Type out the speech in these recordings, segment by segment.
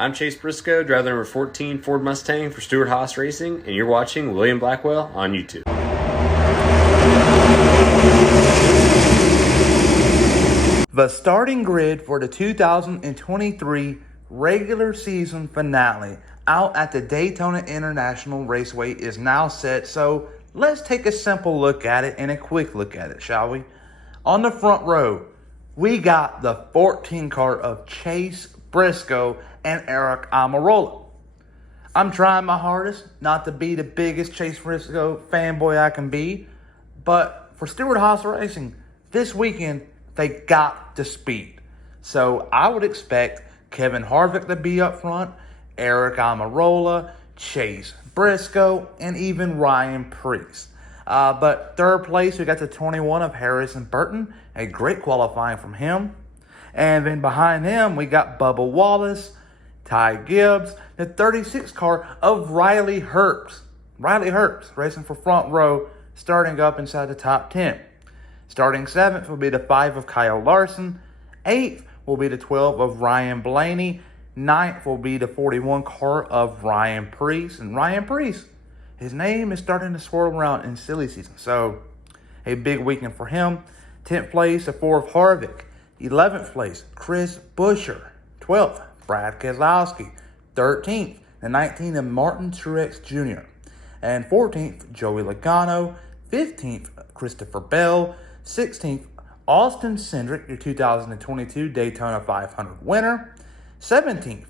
I'm Chase Briscoe, driver number 14 Ford Mustang for Stewart Haas Racing, and you're watching William Blackwell on YouTube. The starting grid for the 2023 regular season finale out at the Daytona International Raceway is now set, so let's take a simple look at it and a quick look at it, shall we? On the front row, we got the 14 car of Chase Briscoe and Eric Almirola. I'm trying my hardest not to be the biggest Chase Briscoe fanboy I can be, but for Stewart Haas Racing, this weekend, they got the speed. So I would expect Kevin Harvick to be up front, Eric Almirola, Chase Briscoe, and even Ryan Preece. But third place, we got the 21 of Harrison Burton, a great qualifying from him. And then behind him, we got Bubba Wallace, Ty Gibbs, the 36 car of Riley Herbst. Riley Herbst racing for front row, starting up inside the top 10. Starting 7th will be the 5 of Kyle Larson. 8th will be the 12 of Ryan Blaney. 9th will be the 41 car of Ryan Preece. And Ryan Preece, his name is starting to swirl around in silly season. So, a big weekend for him. 10th place, the 4 of Harvick. 11th place, Chris Buescher. 12th, Brad Keselowski. 13th, the 19 of Martin Truex Jr. And 14th, Joey Logano. 15th, Christopher Bell. 16th, Austin Cindric, your 2022 Daytona 500 winner. 17th,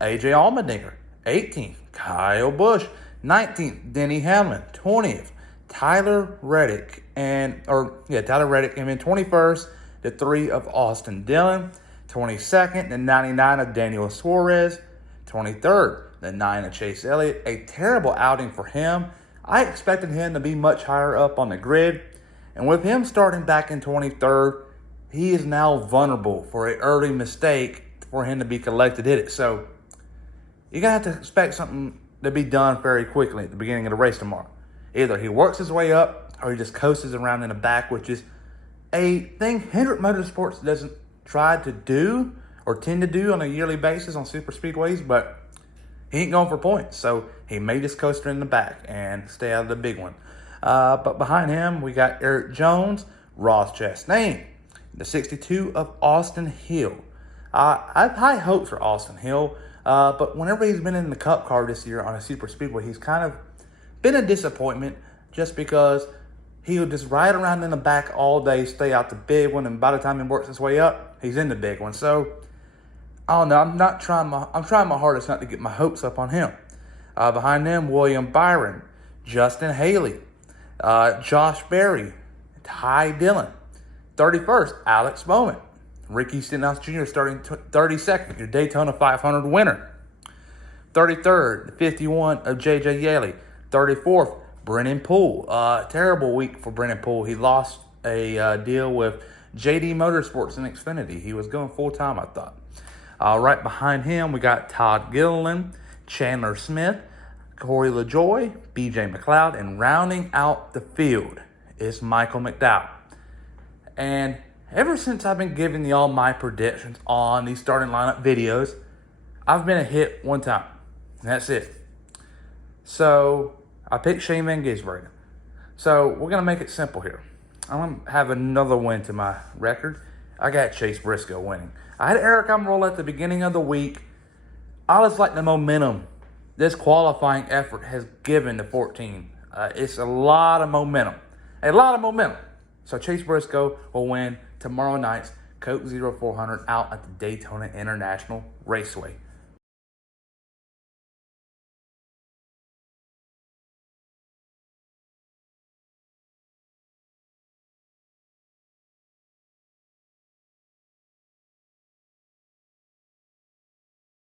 AJ Allmendinger. 18th, Kyle Busch. 19th, Denny Hamlin. 20th, Tyler Reddick. Tyler Reddick. And then 21st, the 3 of Austin Dillon. 22nd, the 99 of Daniel Suarez. 23rd, the 9 of Chase Elliott. A terrible outing for him. I expected him to be much higher up on the grid. And with him starting back in 23rd, he is now vulnerable for an early mistake for him to be collected hit it. So you're going to have to expect something to be done very quickly at the beginning of the race tomorrow. Either he works his way up or he just coasts around in the back, which is a thing Hendrick Motorsports doesn't try to do or tend to do on a yearly basis on super speedways, but he ain't going for points. So he may just coast in the back and stay out of the big one. But behind him, we got Eric Jones, Ross Chastain, the 62 of Austin Hill. I have high hopes for Austin Hill, but whenever he's been in the Cup car this year on a super speedway, he's kind of been a disappointment just because he'll just ride around in the back all day, stay out the big one, and by the time he works his way up, he's in the big one. So, I don't know. I'm trying my hardest not to get my hopes up on him. Behind them, William Byron, Justin Haley, Josh Berry, Ty Dillon. 31st, Alex Bowman. Ricky Stenhouse Jr. starting 32nd, your Daytona 500 winner. 33rd, the 51 of J.J. Yeley. 34th, Brennan Poole. Terrible week for Brennan Poole. He lost a deal with JD Motorsports in Xfinity. He was going full-time, I thought. Right behind him, we got Todd Gilliland, Chandler Smith, Corey LaJoie, B.J. McLeod, and rounding out the field is Michael McDowell. And ever since I've been giving y'all my predictions on these starting lineup videos, I've been a hit one time. And that's it. So I picked Shane Van Gisbergen. So we're going to make it simple here. I'm going to have another win to my record. I got Chase Briscoe winning. I had Eric Almirola at the beginning of the week. I just like the momentum this qualifying effort has given the 14. It's a lot of momentum. A lot of momentum. So Chase Briscoe will win tomorrow night's Coke 0400 out at the Daytona International Raceway.